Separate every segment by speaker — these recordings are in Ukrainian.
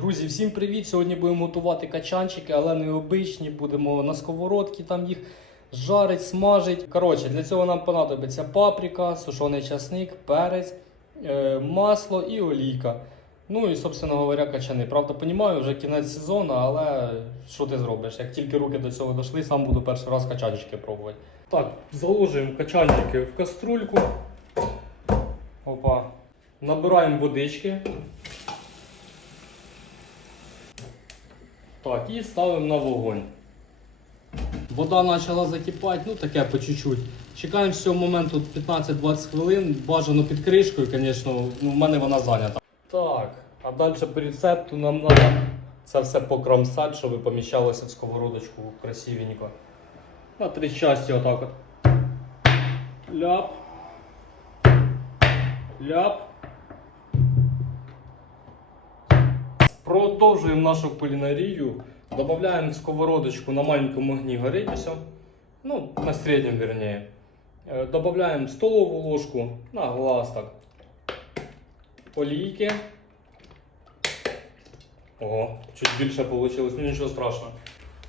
Speaker 1: Друзі, всім привіт! Сьогодні будемо готувати качанчики, але не обичні. Будемо на сковородці там їх жарить, смажить. Коротше, для цього нам понадобиться паприка, сушений часник, перець, е, масло і олійка. Ну і, собственно говоря, качани. Правда, понімаю, вже кінець сезону, але що ти зробиш? Як тільки руки до цього дійшли, сам буду перший раз качанчики пробувати. Так, заложуємо качанчики в каструльку. Опа. Набираємо водички. Так, і ставимо на вогонь. Вода почала закипати, ну таке по чуть-чуть. Чекаємо з цього моменту 15-20 хвилин. Бажано під кришкою, звісно, ну, в мене вона зайнята. Так, а далі по рецепту нам треба це все покромсати, щоб поміщалося в сковородочку красивенько. На три часті отак от. Ляп. Ляп. Продовжуємо нашу кулінарію. Добавляємо в сковородочку на маленькому огні горить все. Ну, на середньому вернее. Добавляємо столову ложку на глаз так. Олійки. Ого, чуть більше вийшло, ну нічого страшного.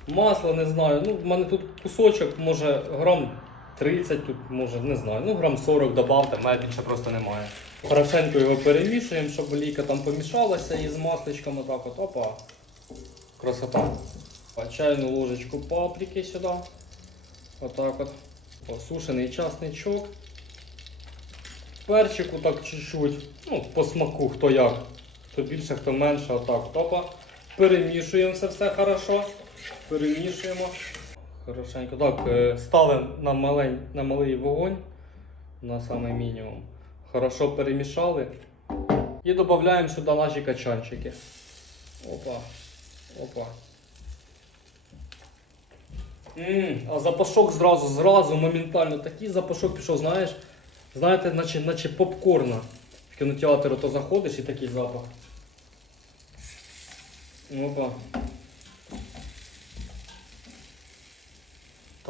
Speaker 1: Масло не знаю. Ну, в мене тут кусочок, може грам 30, тут може, не знаю, ну грам 40 добавте, мене більше просто немає. Хорошенько його перемішуємо, щоб олійка там помішалася і з масличком отак от. Опа. Красота. Чайну ложечку паприки сюди. Отак от. Посушений часничок. Перчику так чуть-чуть. Ну, по смаку, хто як. Хто більше, хто менше, отак. Опа. Перемішуємо це все хорошо. Перемішуємо. Хорошенько. Так, е, ставимо на, малень, на малий вогонь. На самий мінімум. Хорошо перемішали. І додаємо сюди наші качанчики. Опа. Опа. Ммм, а запашок зразу, зразу, моментально. Такий запашок пішов, знаєш. Знаєте, наче, наче попкорна. В кінотеатр то заходиш і такий запах. Опа.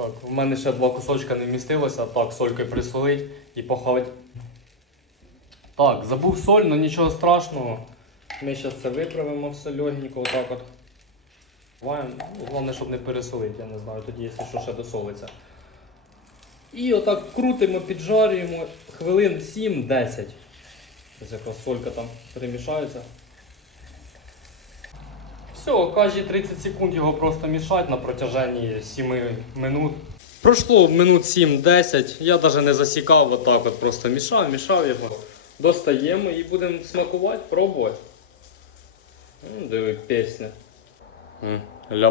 Speaker 1: Так, в мене ще два кусочка не вмістилося. Так, солькою присолить і похавать. Так, забув соль, але нічого страшного. Ми зараз це виправимо все легенько, отак от. Ну, Головне, щоб не пересолити, я не знаю, тоді, якщо що, ще досолиться. І отак крутимо, піджарюємо хвилин 7-10. Ось якраз солька там перемішається. Все, кожні 30 секунд його просто мішать на протяженні 7 минут. Пройшло минут 7-10, я навіть не засікав, отак от просто мішав, мішав його. Достаємо і будемо смакувати, пробувати. М, Диви, пісня. Ляп.